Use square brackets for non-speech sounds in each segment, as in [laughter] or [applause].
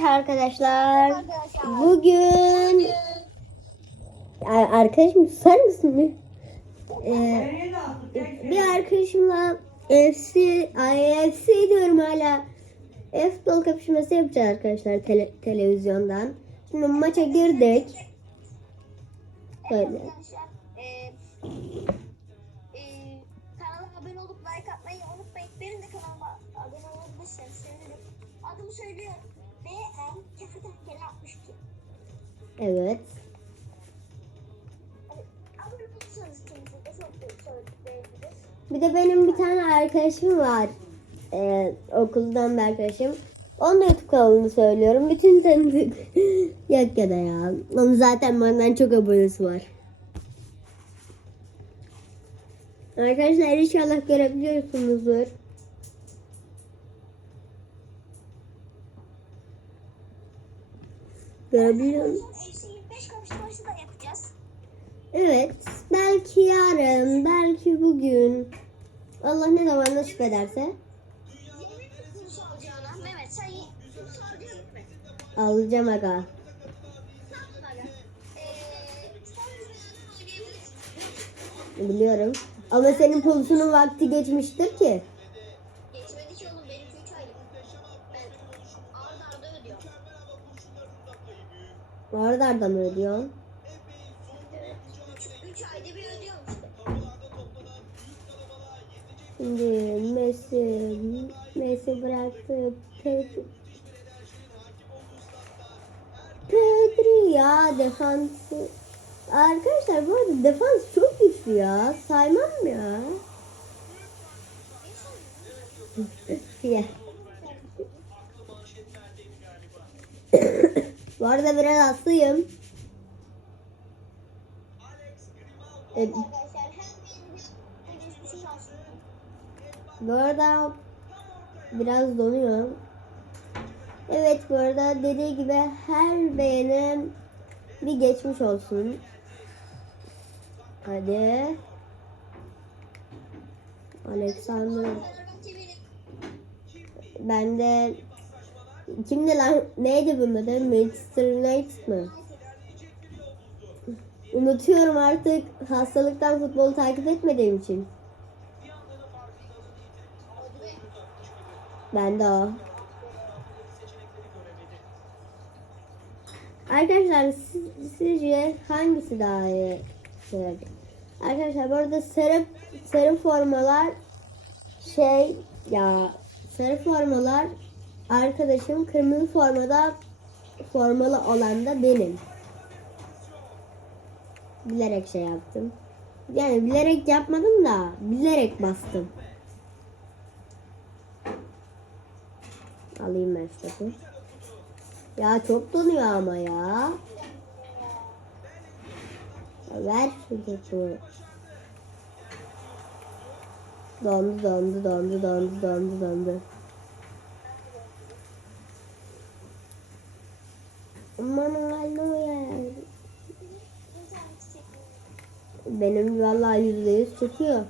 Evet arkadaşlar. Bugün Ar- arkadaşım susar mısın mı? Ee, bir arkadaşımla FC, ay FC diyorum hala. Futbol kapışması yapacağız arkadaşlar tele- televizyondan. Şimdi maça girdik. Böyle. Seviniriz. Bir de benim bir tane arkadaşım var. Ee, okuldan bir arkadaşım. Onun da YouTube kanalını söylüyorum. Bütün tanıdık. [laughs] Yok ya da ya. Onun zaten benden çok abonesi var. Arkadaşlar inşallah görebiliyorsunuzdur. Görebiliyor musunuz? FC 25 kapışması da yapacağız. Evet. Belki yarın, belki bugün. Allah ne zaman nasip ederse. Alacağım aga. Biliyorum. Ama senin pulusunun vakti geçmiştir ki. Arda mı ödüyorsun? 3 ayda bir ödüyorum işte. Şimdi Messi, Messi bıraktı. Pedri, Pedri ya defansı. Arkadaşlar bu arada defans çok güçlü ya. Saymam ya? [laughs] ya. Bu arada biraz hastayım. E, olsun. Bu arada biraz donuyor. Evet bu arada dediği gibi her beğeni bir geçmiş olsun. Hadi. Alexander. Ben de kimdi lan? Neydi bunun adı? Manchester United mı? Unutuyorum artık hastalıktan futbolu takip etmediğim için. Ben de o. Arkadaşlar siz- sizce hangisi daha iyi? Şey, Arkadaşlar bu arada sarı sarı formalar şey ya sarı formalar arkadaşım kırmızı formada formalı olan da benim. Bilerek şey yaptım. Yani bilerek yapmadım da bilerek bastım. Alayım ben şu topu. Ya çok donuyor ama. Ya Ver şu topu. Dondu dondu dondu dondu dondu dondu. Allah'ım. Benim vallahi yüzde yüz çekiyor.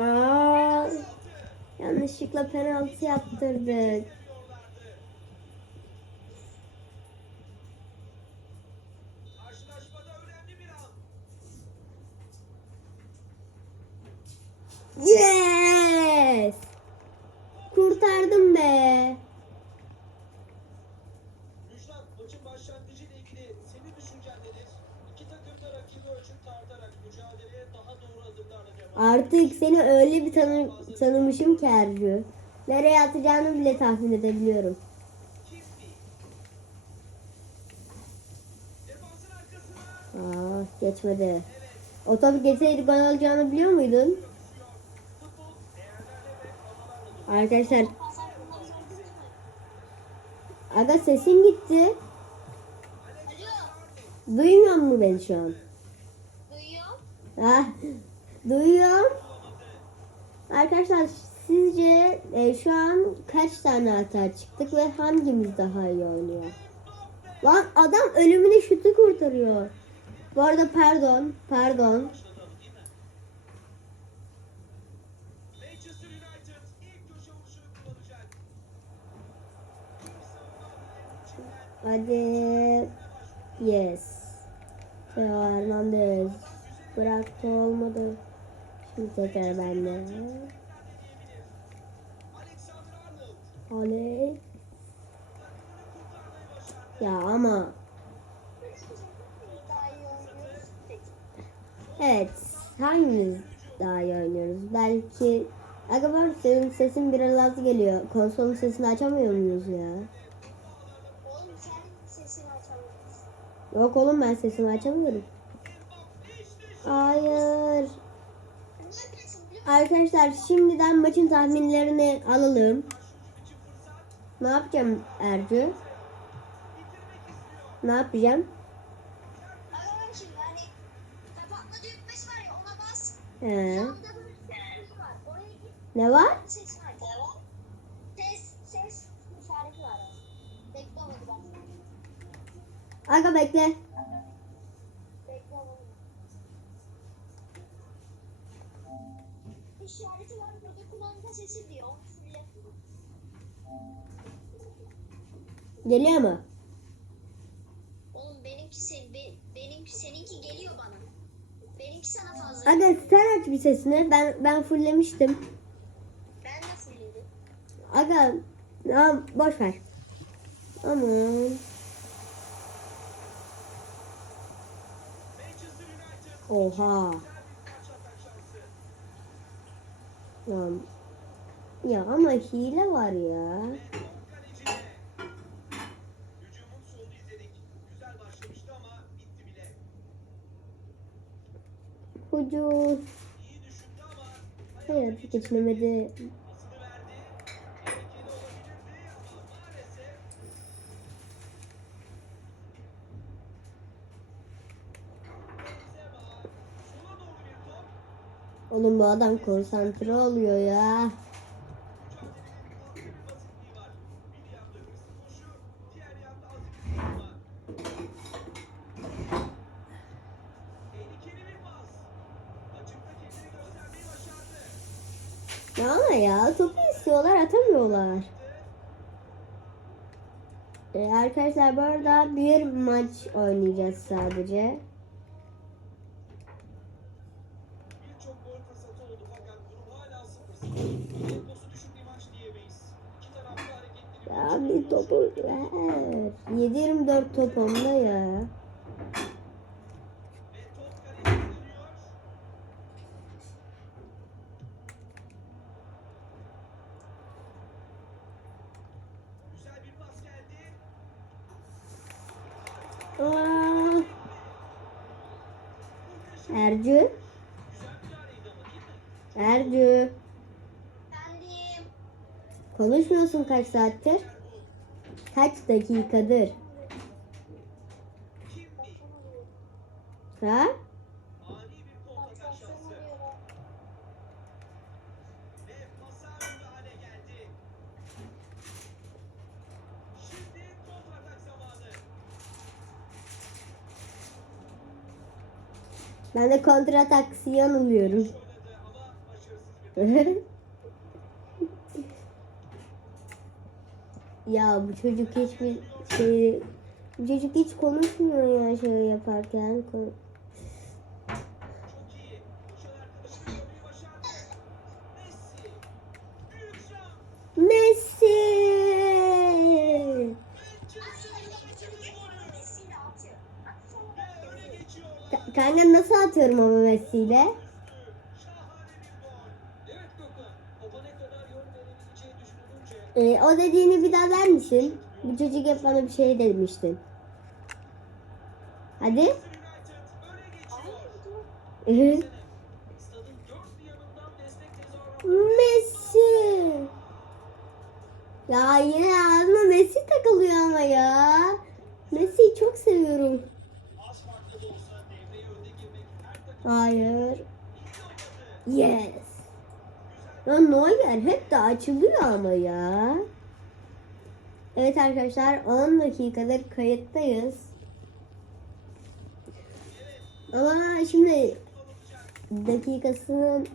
Aa, yanlışlıkla penaltı yaptırdık. Yes! Kurtardım be. Müjdat maçın başlangıcı ile ilgili senin düşüncen nedir? İki takım da rakibi ölçüp tartarak mücadeleye daha doğru adımlarla devam Artık seni öyle bir tanı tanımışım ki Ercü. Nereye atacağını bile tahmin edebiliyorum. Aa, geçmedi. O topu geçseydi gol olacağını biliyor muydun? Arkadaşlar, aga sesin gitti. Duymuyor mu beni şu an? Duyuyor. Ah, duyuyorum. Arkadaşlar sizce e, şu an kaç tane hata çıktık ve hangimiz daha iyi oynuyor? Lan adam ölümüne şutu kurtarıyor. Bu arada pardon, pardon. Hadi. Yes. Teo Hernandez. Bıraktı olmadı. Tekrar. Alexander Arnold Oley. Ya ama evet hangimiz daha iyi oynuyoruz? Belki Aga senin sesin biraz az geliyor. Konsolun sesini açamıyor muyuz ya? Oğlum sen sesini açamıyorsun. Yok oğlum ben sesimi açamıyorum. Hayır. Ne yapıyorsun biliyor musun? Arkadaşlar şimdiden maçın tahminlerini alalım. Ne yapacağım Ercü? Ne yapacağım? He. Ne var? ses. Bekle İşareti var burada kullanıcı sesi diyor. Geliyor mu? Oğlum benimki sen, be, benimki seninki geliyor bana. Benimki sana fazla. Aga sen aç bir sesini. Ben ben fulllemiştim. Ben de fullledim. Aga ya boş ver. Aman. Oha. güzel bir maç atak şansı. Ya, ya ama hile var ya. Top kalecide. Hücumun Oğlum bu adam konsantre oluyor ya. Ya ama ya topu istiyorlar atamıyorlar. Ee, arkadaşlar bu arada bir maç oynayacağız sadece. Oldu fakat durum hala 0-0. Temposu düşük bir maç diyemeyiz. İki taraflı hareketli bir Ya bir topu ver. 7-24 top onda ya. Ve top kaleye dönüyor. Güzel bir pas geldi. Aa, Ercü. Güzel müdahaleydi ama değil mi? Ercü. Kendim. Konuşmuyorsun kaç saattir? Kaç dakikadır? Ha? Ani bir kontratak şansı. [laughs] Ve pasa müdahale geldi. Şimdi kontratak zamanı. Ben de kontrataksiyon oluyorum. Oynadı ama başarısız bir ya bu çocuk hiçbir şey bu çocuk hiç konuşmuyor ya şey yaparken. Messi. Messi! Kanka nasıl atıyorum ama Messi'yle? Şahane Ee, o dediğini bir daha der misin? Bu çocuk hep bana bir şey demiştin. Hadi. Messi. Ya yine ağzıma Messi takılıyor ama ya. Messi'yi çok seviyorum. Hayır. Yes. Ya Neuer hep de açılıyor ama ya. Evet arkadaşlar 10 dakikadır kayıttayız. Ama şimdi dakikasının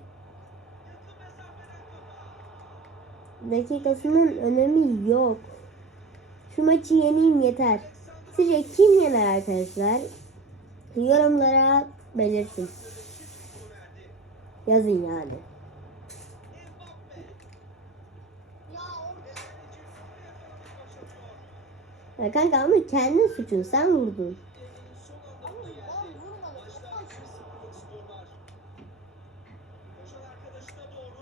dakikasının önemi yok. Şu maçı yeneyim yeter. Sizce kim yener arkadaşlar? Yorumlara belirtin. Yazın yani. Ya kanka ama kendi suçun sen vurdun. ama ben vurmadım. Kaç. skor var. Koşan arkadaşına doğru.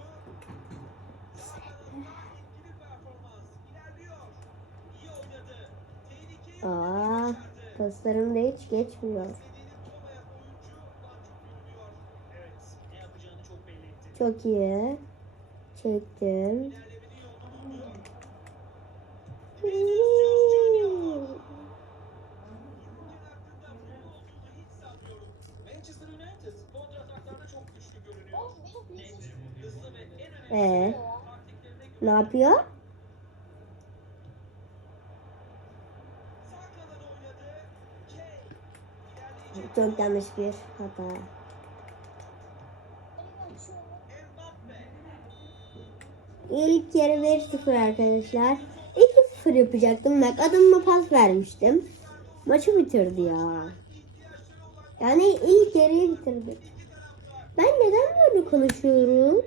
Sağ kanalda etkili performans. İlerliyor. İyi oynadı. Tehlikeyi Aa, başardı. paslarım da hiç geçmiyor. İstediğini bulamayan oyuncu mahcup görünüyor. Evet, ne yapacağını çok belli etti. Çok iyi. Çektim. İlerlemenin yolunu buldu. Vinicius Junior. Yürürken aklında bunun olduğunu hiç sanmıyorum. Manchester United kontrataklarda çok güçlü görünüyor. Oğlum benim Net, bir hızlı ve en önemlisi Ee? taktiklerine Ne göre yapıyor? Çok yanlış bir hata. İlk yarı 1-0 arkadaşlar. 2-0 yapacaktım. Bak adamıma pas vermiştim. Maçı bitirdi ya. Yani ilk yarıyı bitirdi. Ben neden böyle konuşuyorum?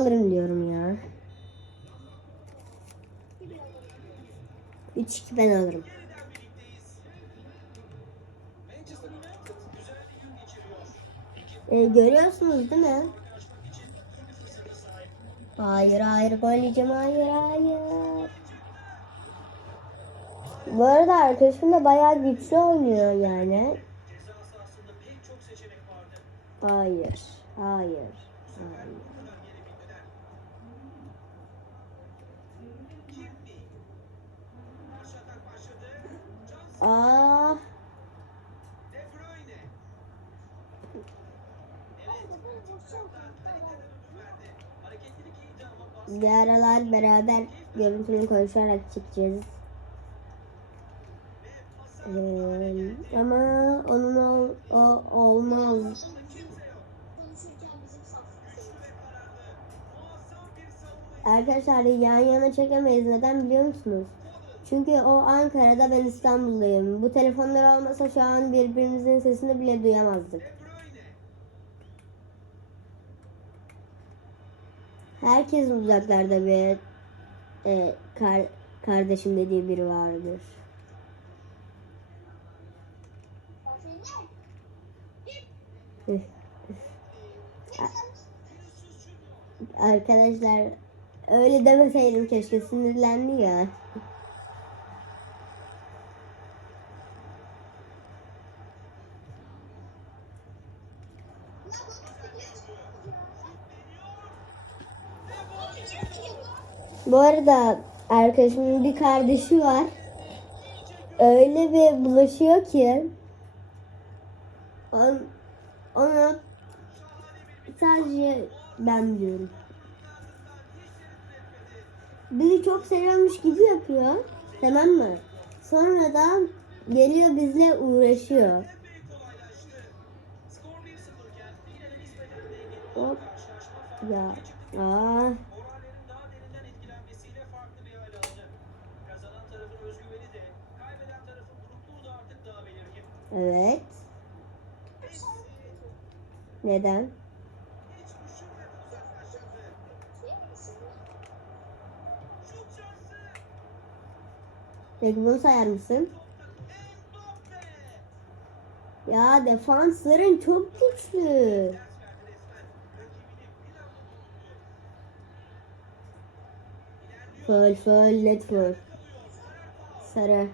Alırım diyorum ya. 2-1 alırım. 3-2 ben alırım. Ee, görüyorsunuz değil mi? Hayır hayır gol yiyeceğim hayır hayır. Bu arada arkadaşım da bayağı güçlü oynuyor yani. Hayır hayır baskı bir aralar beraber görüntülü konuşarak çıkacağız. Ee, ama onun ol, o olmaz. Arkadaşlar yan yana çekemeyiz. Neden biliyor musunuz? Çünkü o Ankara'da ben İstanbul'dayım. Bu telefonlar olmasa şu an birbirimizin sesini bile duyamazdık. Herkes uzaklarda bir e, kar, kardeşim dediği biri vardır. Arkadaşlar öyle demeseydim keşke sinirlendi ya. Bu arada arkadaşımın bir kardeşi var. Öyle bir bulaşıyor ki on, ona sadece ben biliyorum. Bizi çok seviyormuş gibi yapıyor. Tamam mı? Sonra da geliyor bizle uğraşıyor. Epey kolaylaştı. Skor 1-0 iken yine de nispeten dengeli Hop. olan karşılaşma Ya. farklı çıktı. Aa, Morallerin daha derinden etkilenmesiyle farklı bir hal aldı. Kazanan tarafın özgüveni de, kaybeden tarafın burukluğu da artık daha belirgin. Evet. Neden? Peki bunu sayar mısın? Ya defansların çok güçlü. Föl föl net föl. Sarı.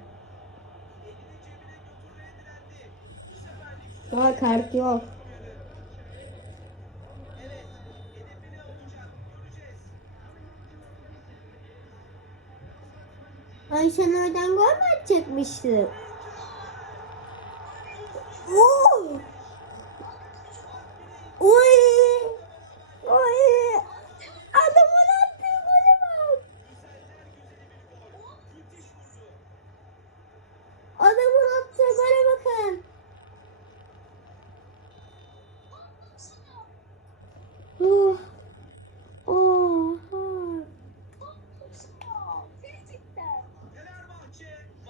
Daha kart yok. Ayşen oradan gol mü atacakmıştı? Oo!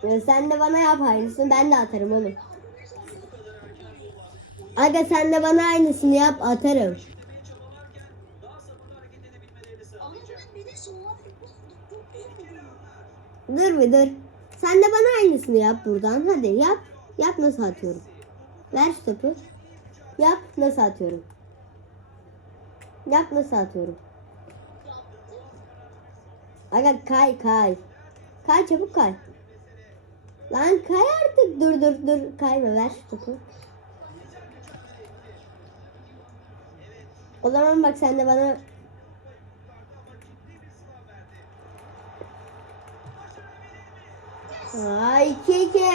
Ya sen de bana yap aynısını ben de atarım oğlum. Aga sen de bana aynısını yap atarım. Dur bir dur. Sen de bana aynısını yap buradan. Hadi yap. Yap nasıl atıyorum. Ver şu topu. Yap nasıl atıyorum. Yap nasıl atıyorum. Aga kay kay. Kay çabuk kay. Lan kay artık. Dur dur dur. Kayma ver şu topu. O zaman bak sen de bana Ay iki iki.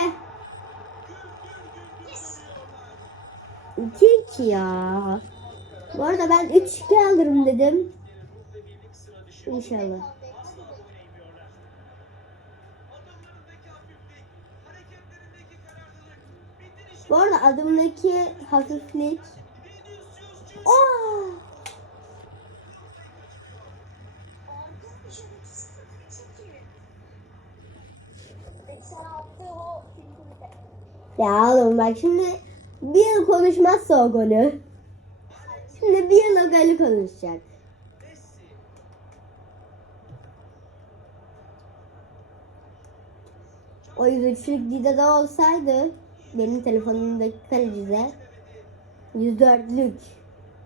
İki iki ya. Bu arada ben üç iki alırım dedim. İnşallah. Bu arada adımdaki hafiflik. Oh! Ya oğlum bak şimdi bir yıl konuşmazsa o golü. Şimdi bir yıl o golü konuşacak. O yüzüçlük Dida'da olsaydı benim telefonumdaki kalecide 104'lük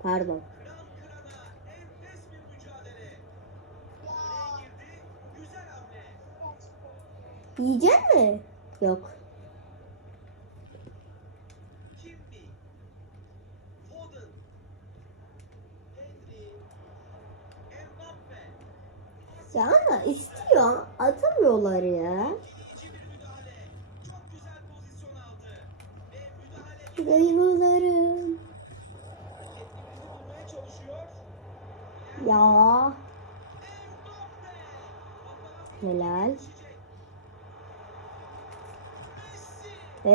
pardon. Yiyecek mi? Yok. Ya ama istiyor. Atamıyorlar ya.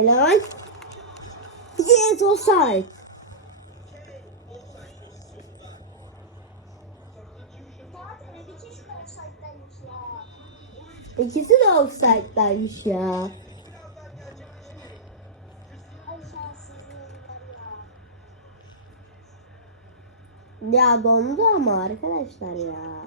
Helal. Yes offside. İkisi de offside'daymış ya. Ya dondu ama arkadaşlar ya.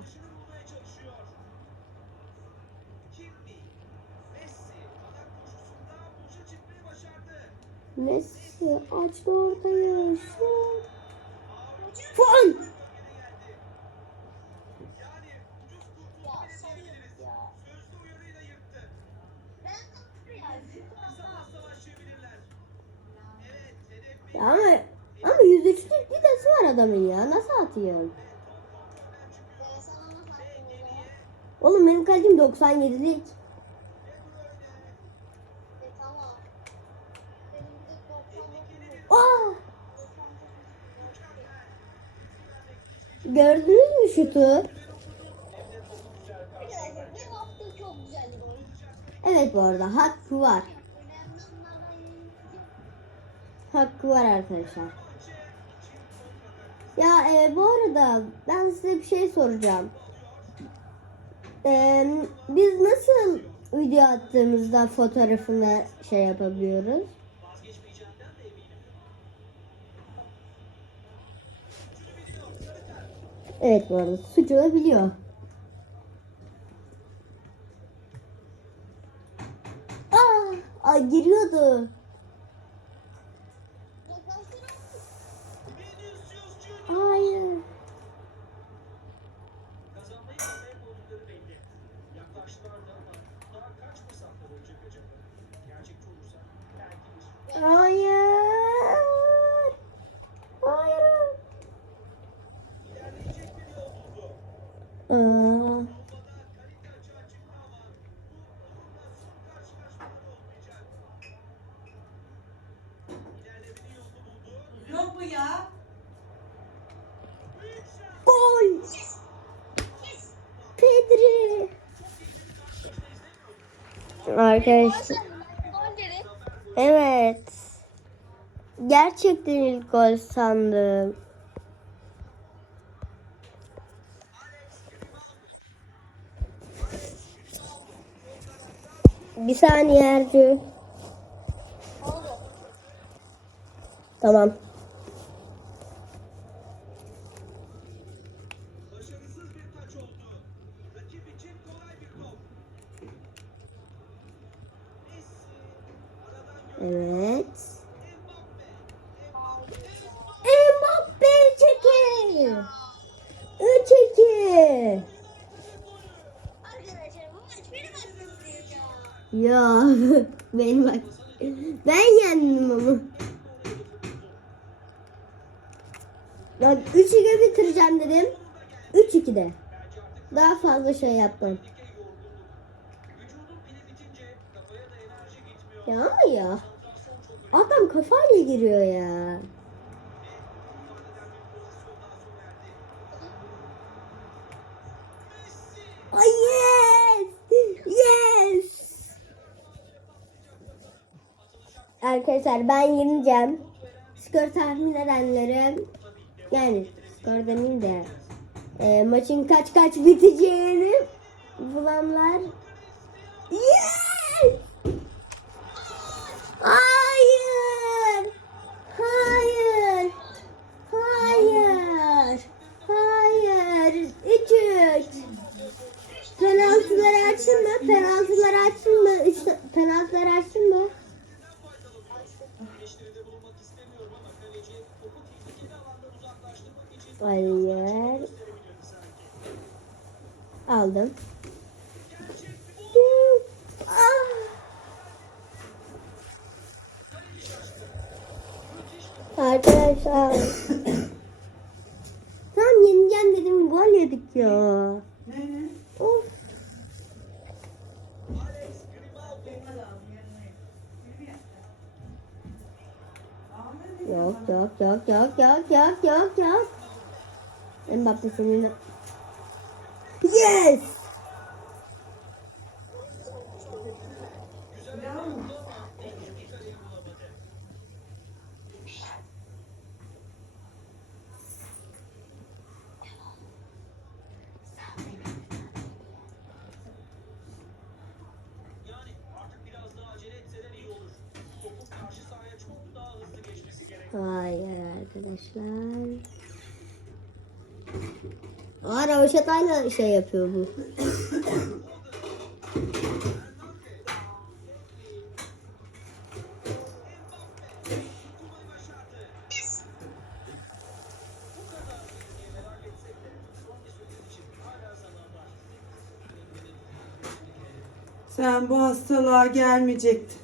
Kısa başlayabilirler. Evet, hedef bir Ya ama ama 103'lük vidası var adamın ya. Nasıl atıyor? Oğlum benim kalecim 97'lik. Gördünüz mü şutu? Evet bu arada hakkı var. Hakkı var arkadaşlar. Ya e, bu arada ben size bir şey soracağım. E, biz nasıl video attığımızda fotoğrafını şey yapabiliyoruz? Evet bu arada suç olabiliyor. Aa, aa giriyordu. Hayır. Kazanmayı kafaya koydukları belli. Yaklaştılar da ama daha kaç mesafede olacak acaba? Gerçekçi olursa belki bir. Hayır. Hayır. İlerleyecek bir yol buldu. Aa, Savunmada kalite açığa çıktı ama bu onunla son karşılaşmaları olmayacak. İlerlemenin yolunu buldu. Yok mu ya? Büyük şans. gol. Yes. Yes. Pedri. Çok iyi bir karşılaşma izlemiyorum. Arkadaşlar. Evet. Gerçekten ilk gol sandım. Bir saniye Ercü. Tamam. Başarısız bir taç oldu. Rakip için kolay bir top. Messi. Aradan Evet. Mbappe. Mbappe çekil. 3-2. Arkadaşlar bu maç benim hakkımdaydı ya. Ya [laughs] benim bak. Ben yendim ama. Bak 3-2 bitireceğim dedim. 3-2'de. Daha fazla şey yapmam. Ya ama ya. Kafayla giriyor ya. Ay yes! Yes! Arkadaşlar ben yeneceğim. Skor tahmin edenlerim yani skor demeyeyim de e, maçın kaç kaç biteceğini bulanlar Yes! Hayır. Aldım. Ah! Arkadaşlar. Tam yeneceğim dedim gol yedik ya. Of. Yok yok yok yok yok yok yok yok. Mbappe senin. Yes. Yani artık biraz daha acele etseler iyi olur. Topun karşı sahaya çok daha hızlı geçmesi gerek. Hayır arkadaşlar. Aa Ravaşatay'la şey yapıyor bu. Sen bu hastalığa gelmeyecektin.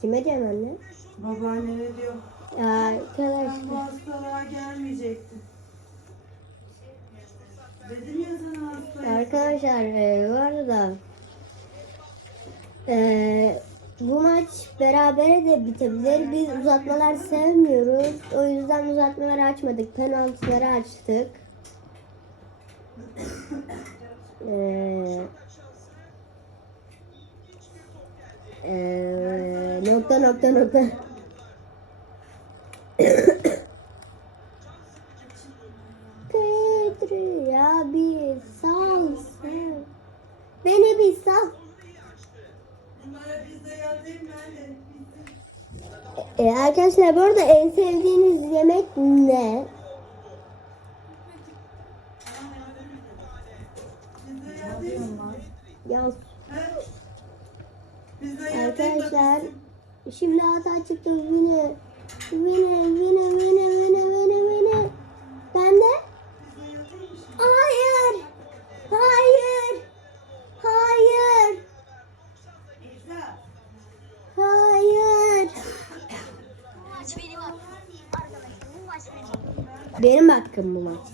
Kime diyorum anne? Babaannene diyor. Ya arkadaşlar. hastalığa gelmeyecektin. Dedim ya sana hastaya. Arkadaşlar e, bu arada e, bu maç berabere de bitebilir. Biz uzatmalar sevmiyoruz. O yüzden uzatmaları açmadık. Penaltıları açtık. E, e, nokta nokta nokta. Pedri ya bir sal sen. Beni bir sal. Bunlara biz de yazayım ben de. E, arkadaşlar bu arada en sevdiğiniz yemek ne?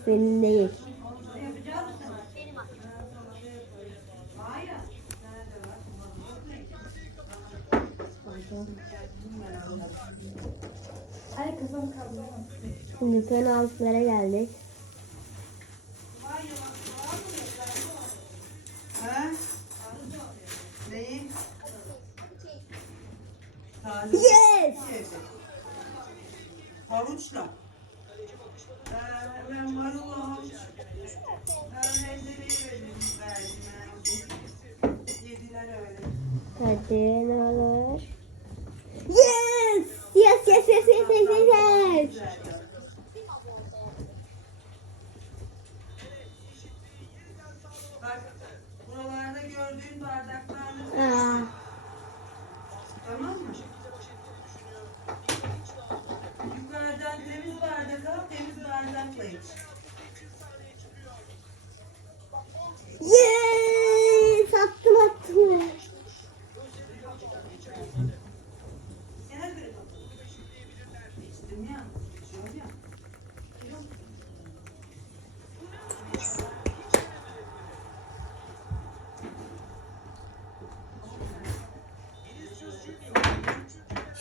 Senin değil. Benim hakkım. Şimdi penaltılara geldik.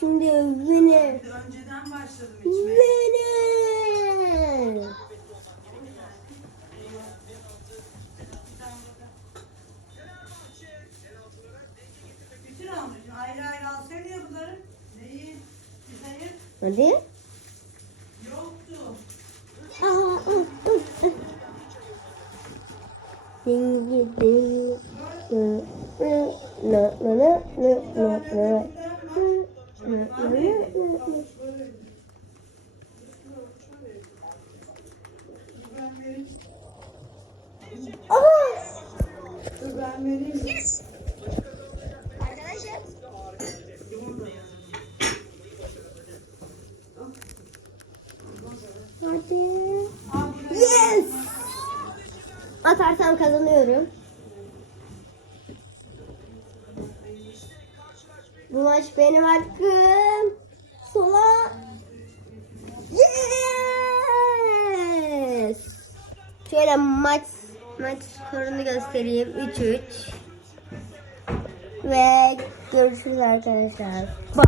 Şimdi winner. Önceden başladım içmeye. Winner. Bütün almışım. Ayrı ayrı alsaydı ya bunları. Neyi? Bir sayı Hadi. yoktu. Aa, aa, aa, aa. Dingi dingi. Nı, nı, nı, nı, nı, nı, Hadi. Yes! Atarsam kazanıyorum. Bu maç benim hakkım. Sola. Yes! Şöyle maç maç skorunu göstereyim. 3-3. Ve görüşürüz arkadaşlar.